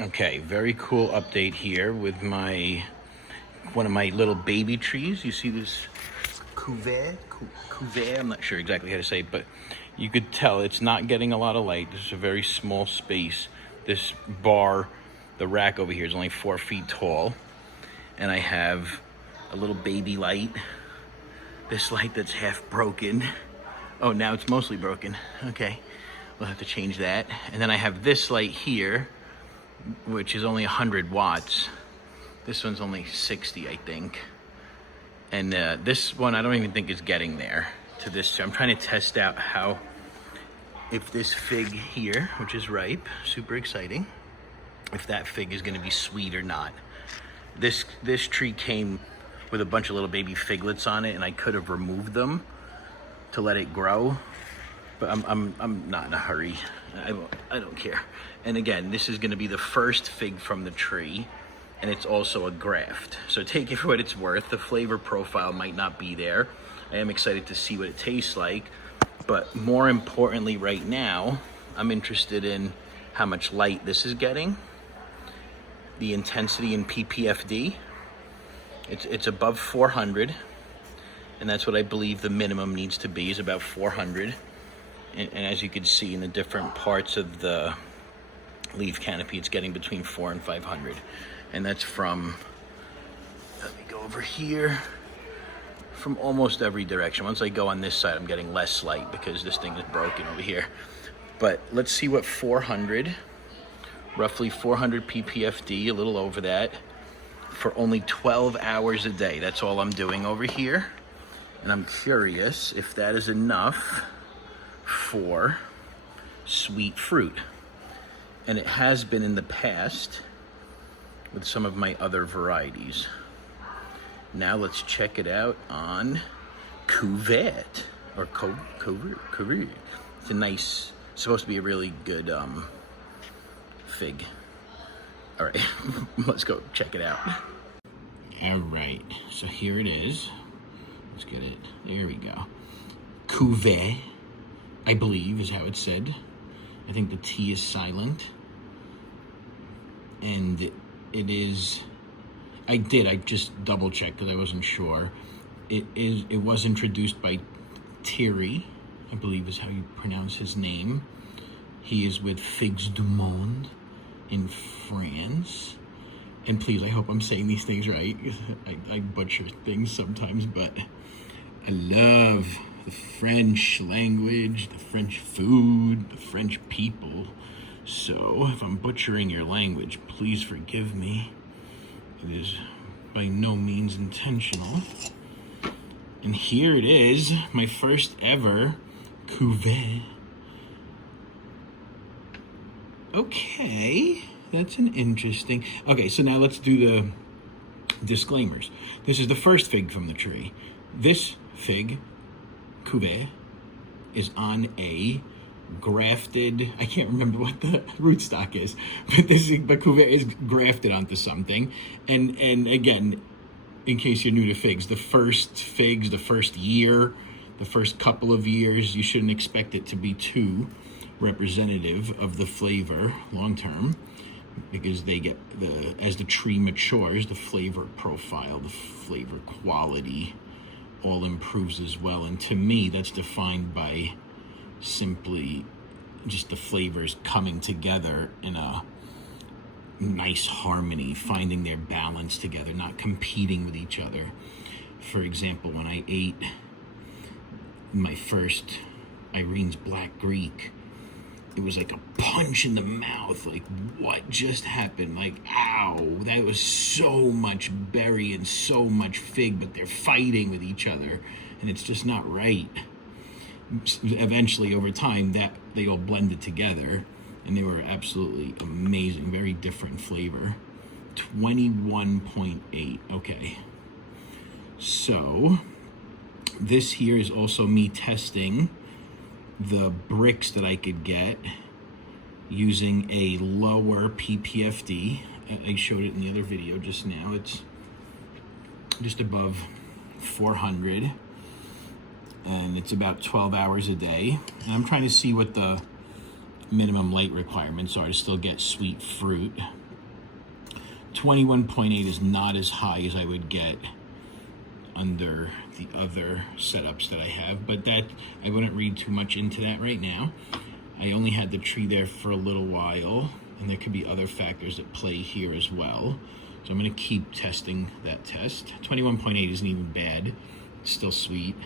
Okay, very cool update here with one of my little baby trees. You see this Cuvert? Cuvert? I'm not sure exactly how to say it, but you could tell it's not getting a lot of light. This is a very small space. This bar, the rack over here, is only 4 feet tall. And I have a little baby light. This light that's half broken. Oh, now it's mostly broken. Okay, we'll have to change that. And then I have this light here, which is only 100 watts. This one's only 60, I think. And this one, I don't even think is getting there to this. So I'm trying to test out if this fig here, which is ripe, super exciting, if that fig is gonna be sweet or not. This tree came with a bunch of little baby figlets on it, and I could have removed them to let it grow, but I'm not in a hurry. I don't care. And again, this is gonna be the first fig from the tree, and it's also a graft. So take it for what it's worth. The flavor profile might not be there. I am excited to see what it tastes like, but more importantly right now, I'm interested in how much light this is getting, the intensity in ppfd. It's above 400, and that's what I believe the minimum needs to be, is about 400. And as you can see in the different parts of the leaf canopy, it's getting between 400 and 500. And that's from, let me go over here, from almost every direction. Once I go on this side, I'm getting less light because this thing is broken over here. But let's see what 400, roughly 400 ppfd, a little over that, for only 12 hours a day. That's all I'm doing over here. And I'm curious if that is enough for sweet fruit. And it has been in the past with some of my other varieties. Now let's check it out on Cuvert, or Cuvert. It's a nice, supposed to be a really good fig. All right, let's go check it out. All right, so here it is. Let's get it, there we go. Cuvert, I believe is how it's said. I think the T is silent. And it is, I just double checked because I wasn't sure. It was introduced by Thierry, I believe is how you pronounce his name. He is with Figs du Monde in France. And please, I hope I'm saying these things right. I butcher things sometimes, but I love the French language, the French food, the French people. So if I'm butchering your language, please forgive me. It is by no means intentional. And here it is, my first ever Cuvert. Okay, that's an interesting. Okay, so now let's do the disclaimers. This is the first fig from the tree. This fig, Cuvert, is on a grafted, I can't remember what the rootstock is, but Cuvert is grafted onto something. And again, in case you're new to figs, the first year, the first couple of years, you shouldn't expect it to be too representative of the flavor long term, because they get as the tree matures, the flavor profile, the flavor quality all improves as well. And to me, that's defined by simply just the flavors coming together in a nice harmony, finding their balance together, not competing with each other. For example, when I ate my first Irene's Black Greek, it was like a punch in the mouth. Like, what just happened? Like, ow, that was so much berry and so much fig, but they're fighting with each other, and it's just not right. Eventually, over time, that they all blended together, and they were absolutely amazing. Very different flavor. 21.8. Okay. So this here is also me testing the brix that I could get using a lower ppfd. I showed it in the other video just now. It's just above 400, and it's about 12 hours a day. And I'm trying to see what the minimum light requirements are to still get sweet fruit. 21.8 is not as high as I would get under the other setups that I have, but that I wouldn't read too much into that right now. I only had the tree there for a little while, and there could be other factors at play here as well. So I'm gonna keep testing that test. 21.8 isn't even bad. It's still sweet.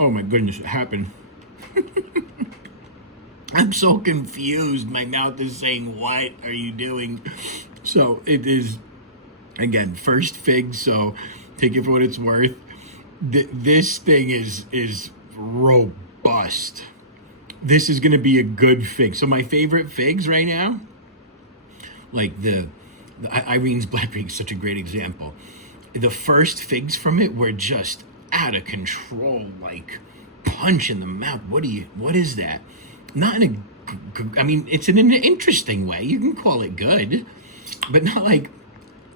Oh my goodness, it happened. I'm so confused. My mouth is saying, what are you doing? So it is, again, first fig, so take it for what it's worth. This thing is robust. This is gonna be a good fig. So my favorite figs right now, like the Irene's Blackberry is such a great example. The first figs from it were just out of control, like punch in the mouth. What is that? Not in a, I mean, it's in an interesting way. You can call it good, but not like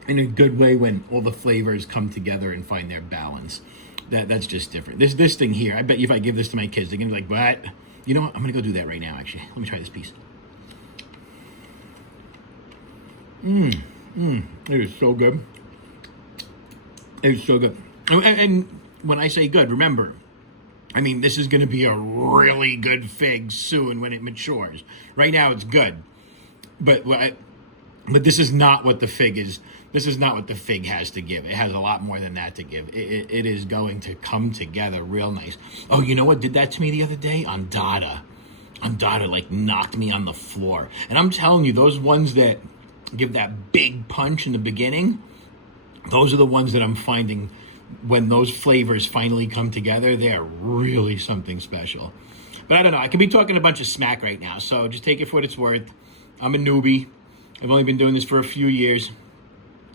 in a good way when all the flavors come together and find their balance. That's just different. This thing here, I bet you if I give this to my kids, they're gonna be like, what? You know what? I'm gonna go do that right now, actually. Let me try this piece. It is so good. It's so good. And when I say good, remember, I mean, this is going to be a really good fig soon when it matures. Right now, it's good. But this is not what the fig is. This is not what the fig has to give. It has a lot more than that to give. It is going to come together real nice. Oh, you know what did that to me the other day? Ondata, like, knocked me on the floor. And I'm telling you, those ones that give that big punch in the beginning, those are the ones that I'm finding when those flavors finally come together, they are really something special. But I don't know, I could be talking a bunch of smack right now, so just take it for what it's worth. I'm a newbie. I've only been doing this for a few years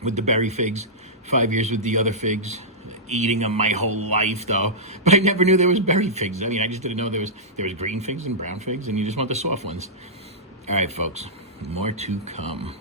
with the berry figs, 5 years with the other figs, eating them my whole life though. But I never knew there was berry figs. I mean, I just didn't know there was green figs and brown figs, and you just want the soft ones. All right, folks, more to come.